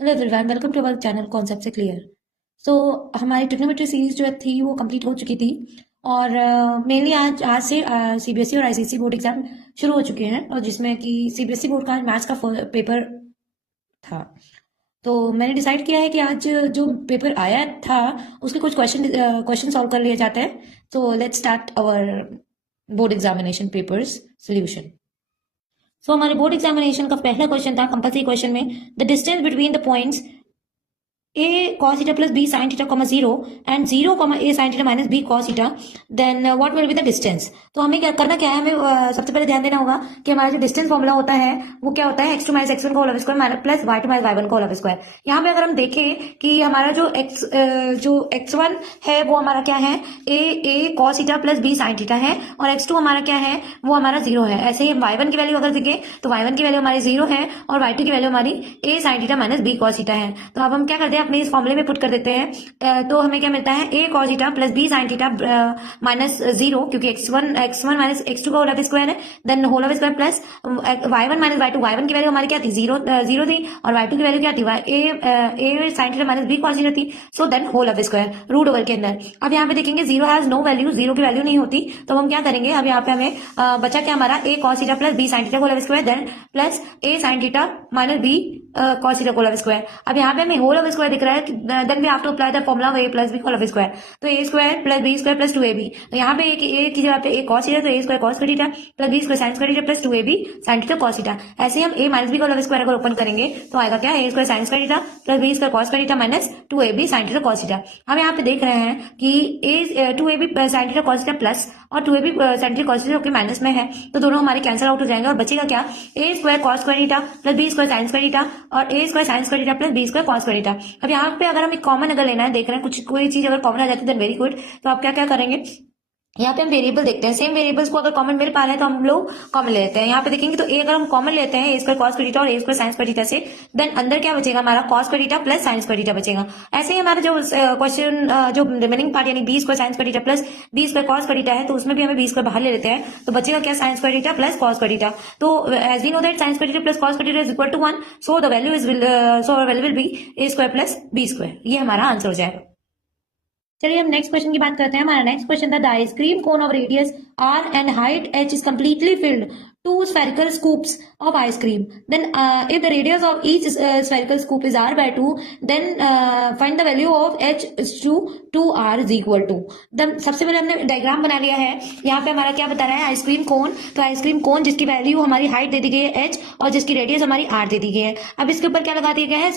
Hello everyone, welcome to our channel concept से clear. So हमारी trigonometry series जो थी वो कंप्लीट हो चुकी थी और मेनली आज से सीबीएसई और आईसीएसई बोर्ड एग्जाम शुरू हो चुके हैं और जिसमें कि सीबीएसई बोर्ड का मैथ्स का पेपर था। तो मैंने डिसाइड किया है कि आज जो पेपर आया था उसके कुछ क्वेश्चन सॉल्व कर लिए जाते हैं। So let's start our board examination papers solution. So हमारे बोर्ड एग्जामिनेशन का पहला क्वेश्चन था कंपल्सरी क्वेश्चन में, the distance between the points a cos theta plus b sin theta comma 0 and 0 comma a sin theta minus b cos theta, then what will be the distance। तो हमें क्या करना क्या है, हमें सबसे पहले ध्यान देना होगा कि हमारा जो डिस्टेंस फॉर्मूला होता है वो क्या होता है, x2 माइनस x1 का whole square minus plus y2 minus y1 का होल स्क्वायर। यहाँ पे अगर हम देखें कि हमारा जो x1 है वो हमारा क्या है, a cos theta plus b sin theta है और x2 हमारा क्या है, वो हमारा 0 है। ऐसे ही y1 की वैल्यू अगर देखें तो y1 की वैल्यू हमारी 0 है और y2 की वैल्यू हमारी a sin theta minus b cos theta है। तो अब हम क्या करते हैं, अपने इस फॉर्मूले में पुट कर देते हैं। तो हमें क्या मिलता है, a cos theta plus b sin theta minus 0, क्योंकि x1 माइनस x2 का होल स्क्वायर है, then whole square plus y1 minus y2। y1 की वैल्यू हमारी क्या थी, 0 थी और y2 की वैल्यू क्या थी, a sin theta minus b cos theta थी। So then whole square root over के अंदर। अब यहाँ पे देखेंगे 0 हैज नो वैल्यू, 0 की वैल्यू नहीं होती, तो हम क्या करेंगे, अब यहाँ पे हमें बचा क्या हमारा, a cos theta plus b sin theta whole square then plus a sin theta minus b cos theta whole square. अब यहाँ पे हमें होल स्क्वायर दिख रहा है, then we have to apply the formula a plus b whole square. तो a square plus b square plus 2ab। तो यहाँ पे a की जगह पे a cos थीटा, तो a square cos theta plus b square sin square theta plus 2ab sin theta cos theta. ऐसे ही हम a माइनस b का होल स्क्वायर अगर ओपन करेंगे तो आएगा क्या, a square sin square theta plus b square cos theta minus 2ab sin theta cos theta. हम यहाँ पे देख रहे हैं कि a 2ab sin theta cos theta plus और 2ab sin theta cos theta जो कि माइनस में है, तो दोनों हमारे कैंसिल आउट हो जाएंगे और बचेगा क्या, a square cos square theta plus b square sin square theta और a square sin square theta plus b square cos square theta. अब यहाँ पे अगर हम एक कॉमन अगर लेना है, देख रहे हैं कुछ कोई चीज अगर कॉमन आ जाती है देन वेरी गुड। तो आप क्या क्या करेंगे, यहाँ पे हम वेरिएबल देखते हैं, सेम वेरिएबल्स को अगर कॉमन मिल पा रहे हैं तो हम लोग कॉमन ले लेते हैं। यहाँ पे देखेंगे तो a अगर हम कॉमन लेते हैं, a square cos square theta और a square sin square theta से, देन अंदर क्या बचेगा हमारा, cos square theta plus sin square theta बचेगा। ऐसे ही हमारा जो क्वेश्चन जो रिमेनिंग पार्ट यानी b square sin square theta plus b square cos square theta है, तो उसमें भी हमें b स्क्वायर बाहर ले लेते हैं, तो बचेगा क्या, sin square theta plus cos square theta. तो as we know that sin square theta plus cos square theta is equal to 1, so the value will be a square plus b square. ये हमारा answer हो जाएगा। चलिए हम next question की बात करते हैं। हमारा नेक्स्ट क्वेश्चन था, the ice cream cone of radius r and height h is completely filled two spherical scoops of ice cream, then if the radius of each spherical scoop is r by 2, then find the value of h is to 2r is equal to। सबसे पहले हमने diagram बना लिया है। यहाँ पे हमारा क्या बता रहा है, आइसक्रीम कोन। तो आइसक्रीम कोन जिसकी वैल्यू हमारी हाइट दे दी गई है h और जिसकी रेडियस हमारी r दे दी गई है। अब इसके ऊपर क्या लगा दिया गया है,